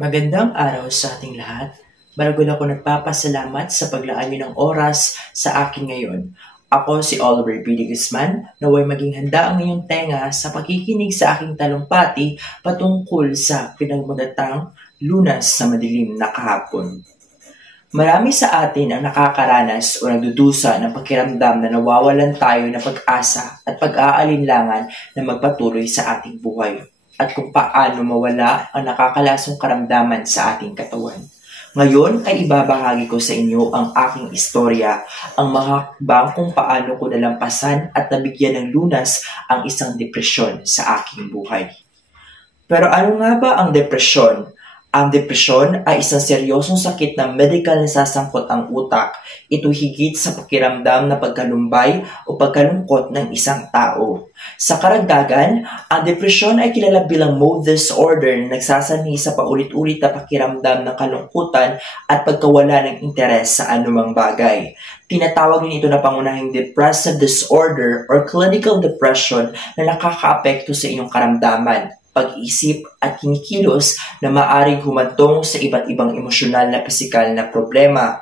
Magandang araw sa ating lahat. Maragol ako nagpapasalamat sa paglaan niyo ng oras sa akin ngayon. Ako si Oliver P. de Guzman, naway maging handa ang iyong tenga sa pakikinig sa aking talumpati patungkol sa pinagmagatang Lunas sa Madilim na Kahapon. Marami sa atin ang nakakaranas o nagdudusa ng pakiramdam na nawawalan tayo ng pag-asa at pag-aalinlangan na magpatuloy sa ating buhay at kung paano mawala ang nakakalasong karamdaman sa ating katawan. Ngayon ay ibabahagi ko sa inyo ang aking istorya, ang mga hakbang kung paano ko nalampasan at nabigyan ng lunas ang isang depresyon sa aking buhay. Pero ano nga ba ang depresyon? Ang depresyon ay isang seryosong sakit na medikal na sasangkot ang utak. Ito higit sa pakiramdam na pagkalumbay o pagkalungkot ng isang tao. Sa karagdagan, ang depresyon ay kilala bilang mood disorder na nagsasanhi sa paulit-ulit na pakiramdam ng kalungkutan at pagkawala ng interes sa anumang bagay. Tinatawag din ito na pangunahing depressive disorder or clinical depression na nakakaapekto sa inyong karamdaman, pag-isip at kinikilos na maaaring humantong sa iba't ibang emosyonal na pisikal na problema.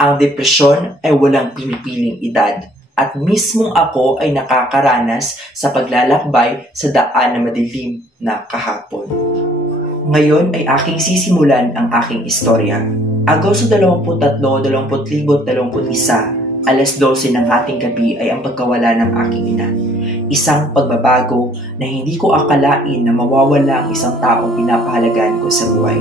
Ang depresyon ay walang pinipiling edad at mismong ako ay nakakaranas sa paglalakbay sa daan na madilim na kahapon. Ngayon ay aking sisimulan ang aking istorya. Agosto 23, 2021, alas 12 ng ating gabi ay ang pagkawala ng aking ina. Isang pagbabago na hindi ko akalain na mawawala ang isang taong pinapahalagan ko sa buhay.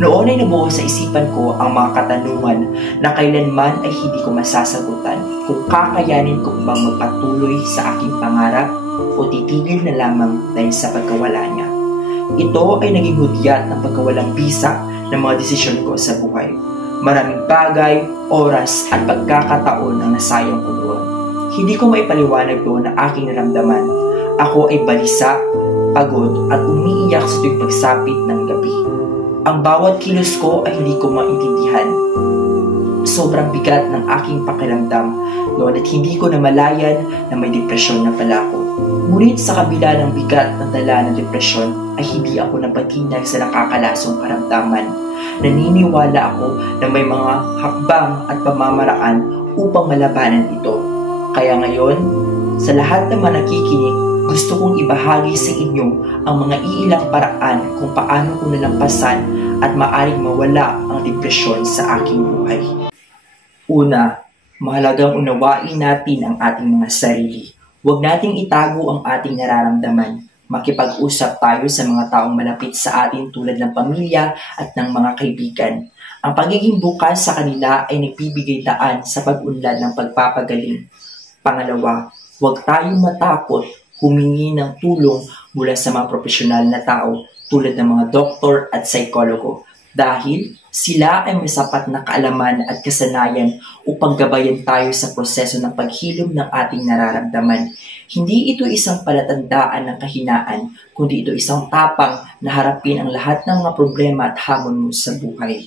Noon ay nabuo sa isipan ko ang mga katanungan na kailanman ay hindi ko masasagutan kung kakayanin ko bang magpatuloy sa aking pangarap o titigil na lamang dahil sa pagkawala niya. Ito ay naging hudyat ng pagkawalang bisa ng mga desisyon ko sa buhay. Maraming bagay, oras at pagkakataon ang nasayang ko doon. Hindi ko maipaliwanag doon na aking naramdaman. Ako ay balisa, pagod at umiiyak sa tuwing pagsapit ng gabi. Ang bawat kilos ko ay hindi ko maintindihan. Sobrang bigat ng aking pakiramdam noon at hindi ko namalayan na may depresyon na pala ako. Ngunit sa kabila ng bigat ng dala ng depresyon ay hindi ako napatinag sa nakakalasong karamdaman. Naniniwala ako na may mga hakbang at pamamaraan upang malabanan ito. Kaya ngayon, sa lahat ng mga nakikinig, gusto kong ibahagi sa inyo ang mga iilang paraan kung paano ko nalampasan at maaring mawala ang depresyon sa aking buhay. Una, mahalagang unawain natin ang ating mga sarili. Huwag nating itago ang ating nararamdaman. Makipag-usap tayo sa mga taong malapit sa atin tulad ng pamilya at ng mga kaibigan. Ang pagiging bukas sa kanila ay nagbibigay daan sa pag-unlad ng pagpapagaling. Pangalawa, huwag tayong matakot humingi ng tulong mula sa mga profesional na tao tulad ng mga doktor at psikologo dahil sila ay may sapat na kaalaman at kasanayan upang gabayan tayo sa proseso ng paghilom ng ating nararamdaman. Hindi ito isang palatandaan ng kahinaan, kundi ito isang tapang na harapin ang lahat ng mga problema at hamon mo sa buhay.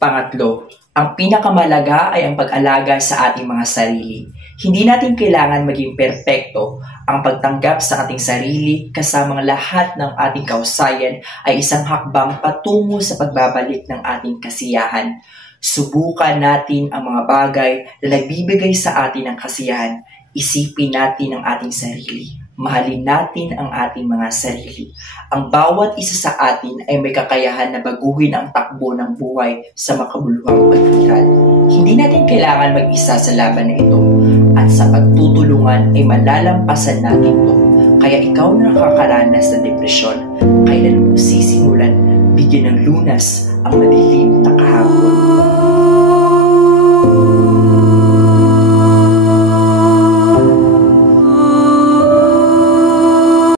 Pangatlo, ang pinakamalaga ay ang pag-alaga sa ating mga sarili. Hindi natin kailangan maging perpekto. Ang pagtanggap sa ating sarili kasama ang lahat ng ating kausayan ay isang hakbang patungo sa pagbabalik ng ating kasiyahan. Subukan natin ang mga bagay na nagbibigay sa atin ng kasiyahan. Isipin natin ang ating sarili. Mahalin natin ang ating mga sarili. Ang bawat isa sa atin ay may kakayahan na baguhin ang takbo ng buhay sa makabuluhang pagkiral. Hindi natin kailangan mag-isa sa laban na ito at sa pagtutulungan ay malalampasan natin ito. Kaya ikaw na nakakaranas ng depresyon, kailan mo sisimulan bigyan ng lunas ang madilim na